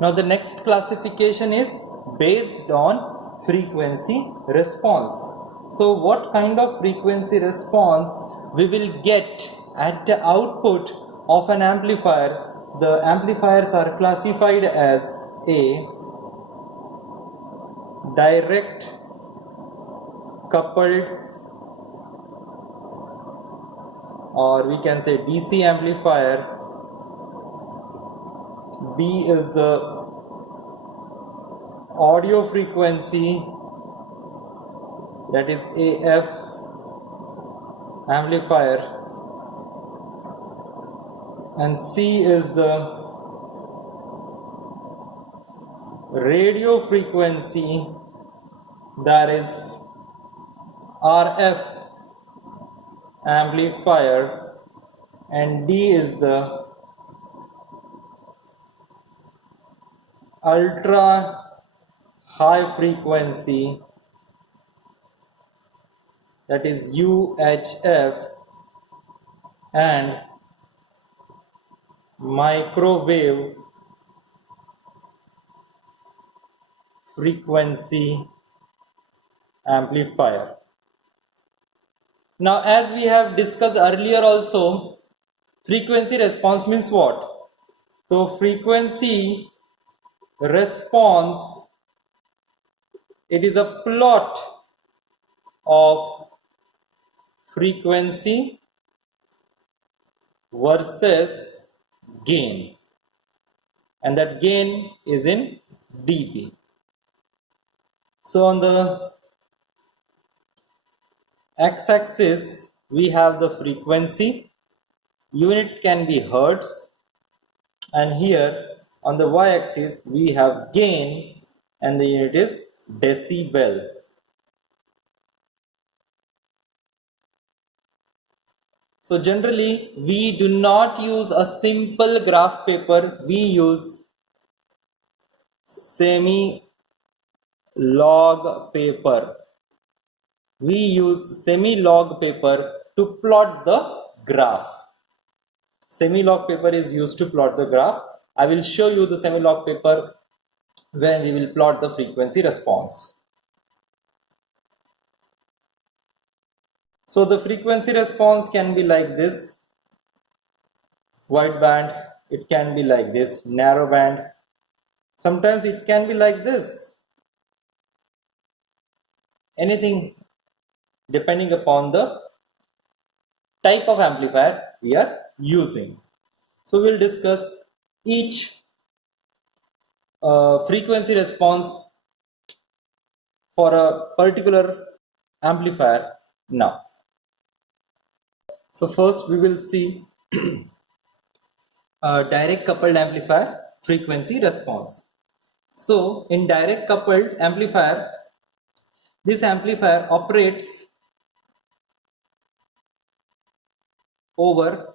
Now the next classification is based on frequency response. So what kind of frequency response we will get at the output of an amplifier? The amplifiers are classified as a direct coupled, or we can say DC amplifier. B is the audio frequency, that is AF amplifier, and C is the radio frequency, that is RF amplifier, and D is the ultra high frequency, that is UHF, and microwave frequency amplifier. Now, as we have discussed earlier also, frequency response means what? So frequency response, it is a plot of frequency versus gain, and that gain is in dB. So on the x-axis we have the frequency, unit can be hertz, and here on the y-axis we have gain, and the unit is decibel. So generally we do not use a simple graph paper, we use semi-log paper. We use semi-log paper to plot the graph. Semi-log paper is used to plot the graph. I will show you the semi-log paper when we will plot the frequency response. So the frequency response can be like this, wide band, it can be like this, narrow band, sometimes it can be like this, anything depending upon the type of amplifier we are using. So we'll discuss each frequency response for a particular amplifier now. So first we will see direct coupled amplifier frequency response. So in direct coupled amplifier, this amplifier operates over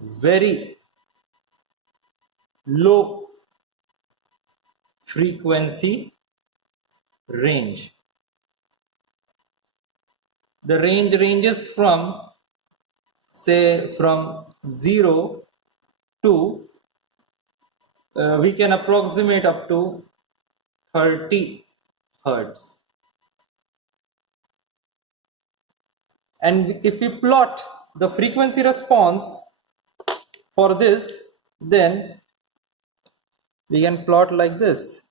very low frequency range. The range ranges from, say, from 0 to we can approximate up to 30 Hertz. And if we plot the frequency response for this, then we can plot like this.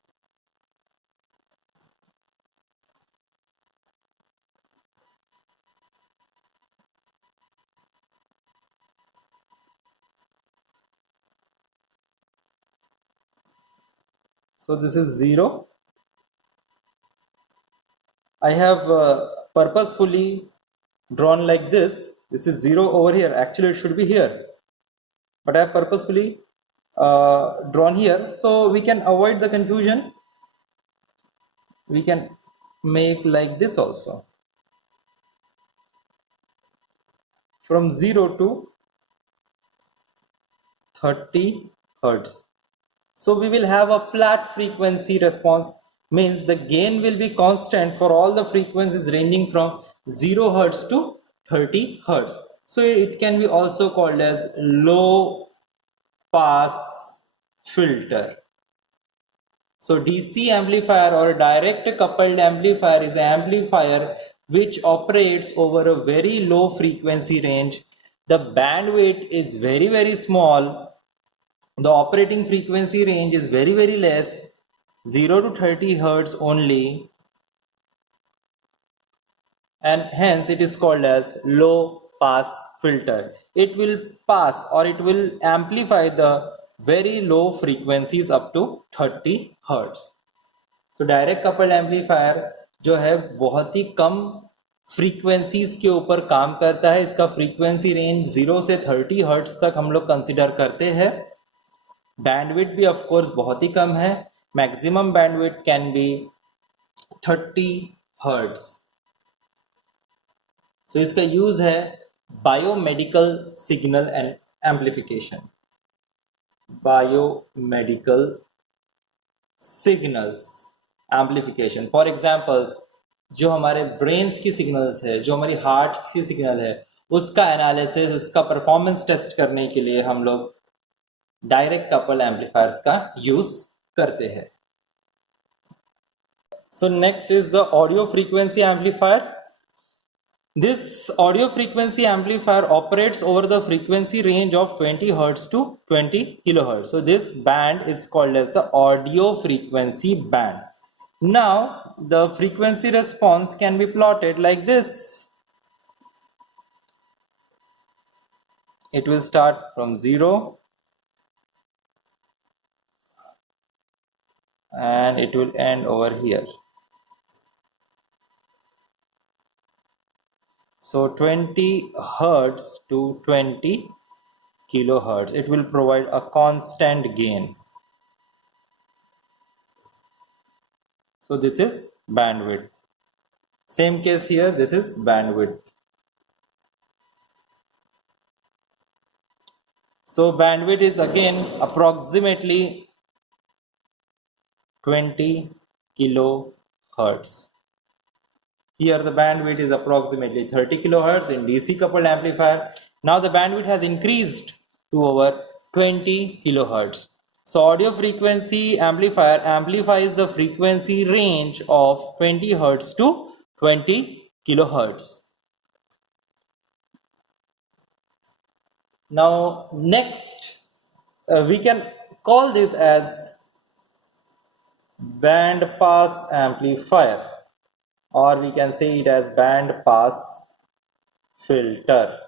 So this is 0. I have purposefully drawn like this. This is 0 over here. Actually, it should be here, but I have purposefully drawn here, so we can avoid the confusion. We can make like this also, from 0 to 30 Hertz. So we will have a flat frequency response, means the gain will be constant for all the frequencies ranging from 0 Hertz to 30 Hertz. So it can be also called as low pass filter. So DC amplifier or direct coupled amplifier is an amplifier which operates over a very low frequency range. The bandwidth is very small. The operating frequency range is very less, 0 to 30 hertz only, and hence it is called as low pass filter. It will pass or it will amplify the very low frequencies up to 30 hertz. So direct coupled amplifier जो है बहुत ही कम frequencies के ऊपर काम करता है. इसका फ्रीक्वेंसी रेंज 0 से 30 हर्ट्ज तक हम लोग कंसिडर करते हैं. बैंडविड्थ भी ऑफ कोर्स बहुत ही कम है. Maximum bandwidth can be 30 hertz. So इसका यूज है biomedical signal and amplification. Biomedical signals amplification. For examples, जो हमारे ब्रेन्स की सिग्नल्स है, जो हमारी हार्ट की सिग्नल है, उसका एनालिसिस, उसका परफॉर्मेंस टेस्ट करने के लिए हम लोग डायरेक्ट कपल एम्पलीफायर्स का यूज करते हैं. So next is the audio frequency amplifier. This audio frequency amplifier operates over the frequency range of 20 Hz to 20 kHz. So this band is called as the audio frequency band. Now the frequency response can be plotted like this. It will start from 0 and it will end over here. So 20 hertz to 20 kilohertz. It will provide a constant gain. So this is bandwidth. Same case here, this is bandwidth. So bandwidth is again approximately 20 kilohertz. Here the bandwidth is approximately 30 kilohertz in DC coupled amplifier. Now the bandwidth has increased to over 20 kilohertz. So audio frequency amplifier amplifies the frequency range of 20 hertz to 20 kilohertz. Now next we can call this as band pass amplifier, or we can say it as band pass filter.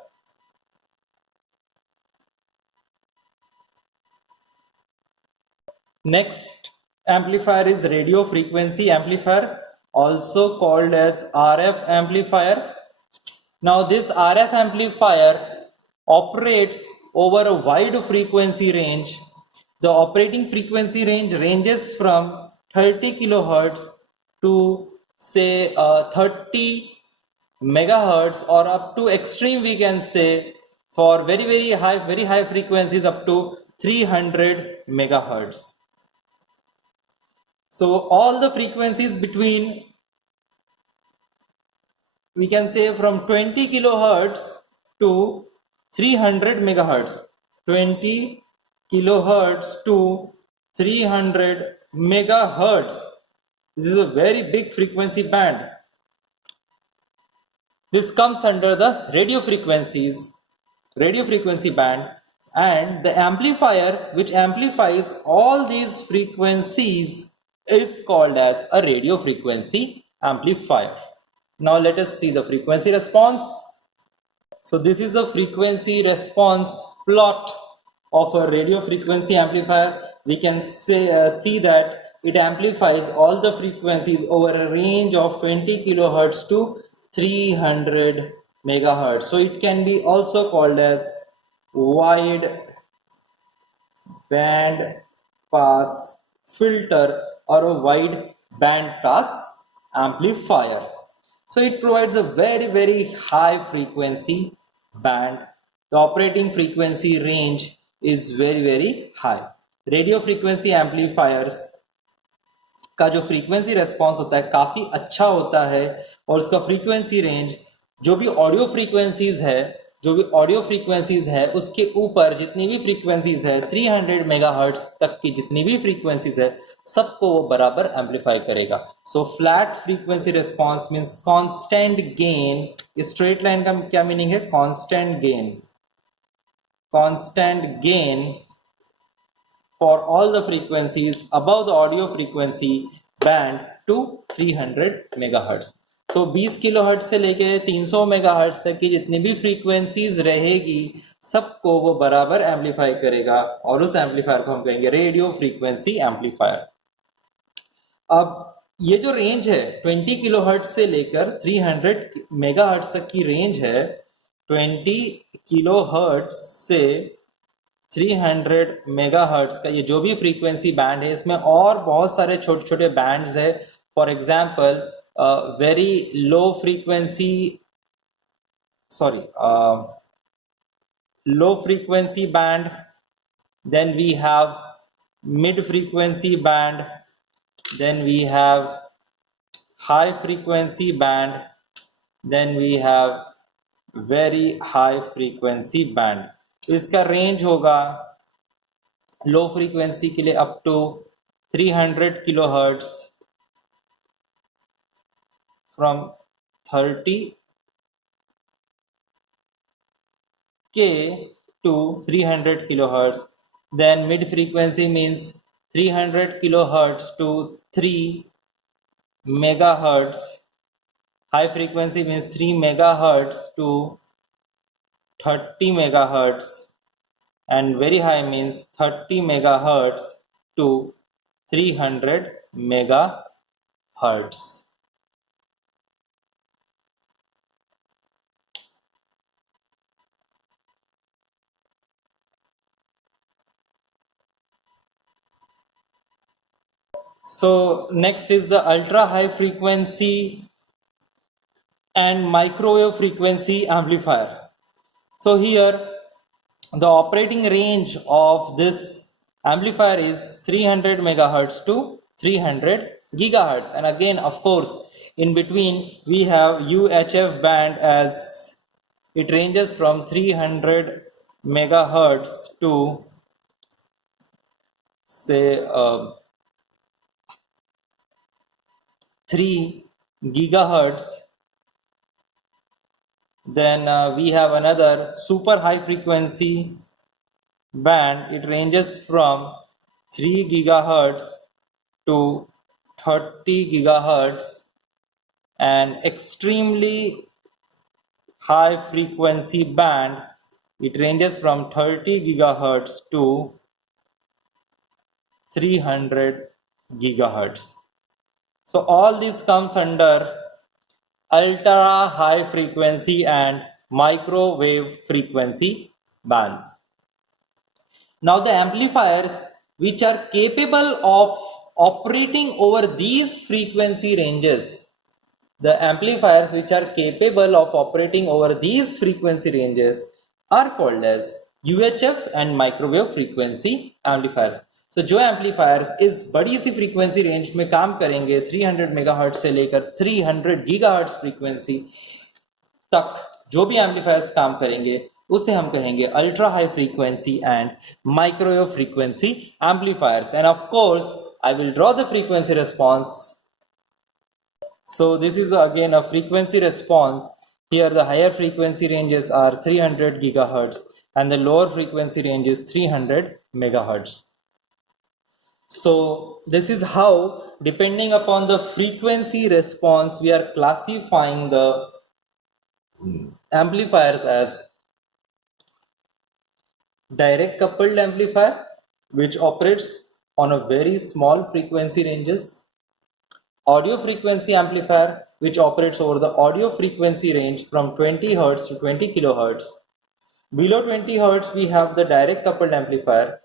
Next amplifier is radio frequency amplifier, also called as RF amplifier. Now this RF amplifier operates over a wide frequency range. The operating frequency range ranges from 30 kilohertz to say 30 megahertz, or up to extreme we can say for very high frequencies up to 300 megahertz. So all the frequencies between, we can say from 20 kilohertz to 300 megahertz. 20 kilohertz to 300 megahertz. This is a very big frequency band. This comes under the radio frequency band, and the amplifier which amplifies all these frequencies is called as a radio frequency amplifier. Now let us see the frequency response. So this is the frequency response plot of a radio frequency amplifier. We can see that it amplifies all the frequencies over a range of 20 kilohertz to 300 megahertz. So it can be also called as wide band pass filter or a wide band pass amplifier. So it provides a very high frequency band. The operating frequency range is very high. Radio frequency amplifiers का जो frequency response होता है काफ़ी अच्छा होता है, और उसका फ्रीक्वेंसी रेंज जो भी ऑडियो फ्रीक्वेंसीज है जो भी ऑडियो फ्रीक्वेंसीज है उसके ऊपर जितनी भी फ्रीक्वेंसीज है 300 मेगाहर्ट्ज तक की जितनी भी फ्रीक्वेंसीज है सबको वो बराबर एम्पलीफाई करेगा. सो flat frequency response means constant gain. Straight line का क्या मीनिंग है? Constant gain. Constant gain for all the frequencies above the audio frequency band to 300 megahertz. So 20 kilohertz से लेके 300 मेगाहर्ट्ज तक की जितनी भी फ्रीक्वेंसीज रहेगी सबको वो बराबर एम्पलीफाई करेगा और उस एम्पलीफायर को हम कहेंगे रेडियो फ्रीक्वेंसी एम्पलीफायर. अब ये जो रेंज है 20 किलोहर्ट्ज से लेकर 300 मेगाहर्ट्ज तक की रेंज है. 20 किलोहर्ट्ज से 300 मेगाहर्ट्ज का ये जो भी फ्रीक्वेंसी बैंड है इसमें और बहुत सारे छोटे छोटे बैंड्स है. For example very low frequency low frequency band, then we have mid frequency band, then we have high frequency band, then we have very high frequency band. तो इसका रेंज होगा लो फ्रीक्वेंसी के लिए up to 300 kilohertz from 30K to 300 kilohertz. Then mid frequency means 300 kilohertz to 3 megahertz. High frequency means 3 megahertz to 30 megahertz, and very high means 30 megahertz to 300 megahertz. So next is the ultra high frequency and microwave frequency amplifier. So here the operating range of this amplifier is 300 megahertz to 300 gigahertz, and again of course in between we have UHF band as it ranges from 300 megahertz to say 3 gigahertz. Then we have another super high frequency band. It ranges from 3 gigahertz to 30 gigahertz, and extremely high frequency band, it ranges from 30 gigahertz to 300 gigahertz. So all this comes under ultra high frequency and microwave frequency bands. Now the amplifiers which are capable of operating over these frequency ranges, the amplifiers which are capable of operating over these frequency ranges are called as UHF and microwave frequency amplifiers. So जो amplifiers इस बड़ी सी frequency range में काम करेंगे 300 megahertz से लेकर 300 gigahertz frequency तक, जो भी amplifiers काम करेंगे उसे हम कहेंगे ultra high frequency and microwave frequency amplifiers. And of course I will draw the frequency response. So this is again a frequency response. Here the higher frequency ranges are 300 gigahertz and the lower frequency range is 300 megahertz. So this is how, depending upon the frequency response, we are classifying the amplifiers as direct coupled amplifier, which operates on a very small frequency ranges, audio frequency amplifier, which operates over the audio frequency range from 20 Hz to 20 kHz. Below 20 Hz, we have the direct coupled amplifier.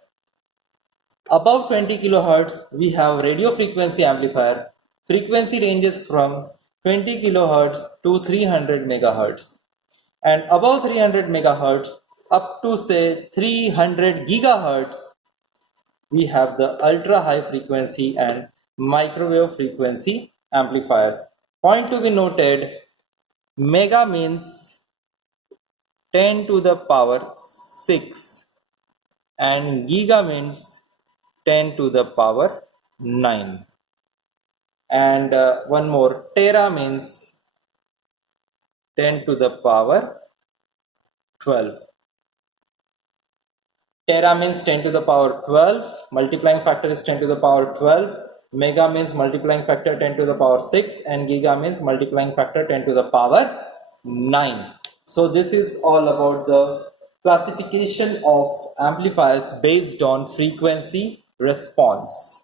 Above 20 kHz, we have radio frequency amplifier. Frequency ranges from 20 kHz to 300 MHz. And above 300 MHz, up to say 300 GHz, we have the ultra high frequency and microwave frequency amplifiers. Point to be noted, mega means 10 to the power 6, and giga means 10 to the power 9. And one more, tera means 10 to the power 12. Tera means 10 to the power 12, multiplying factor is 10 to the power 12, mega means multiplying factor 10 to the power 6, and giga means multiplying factor 10 to the power 9. So this is all about the classification of amplifiers based on frequency response.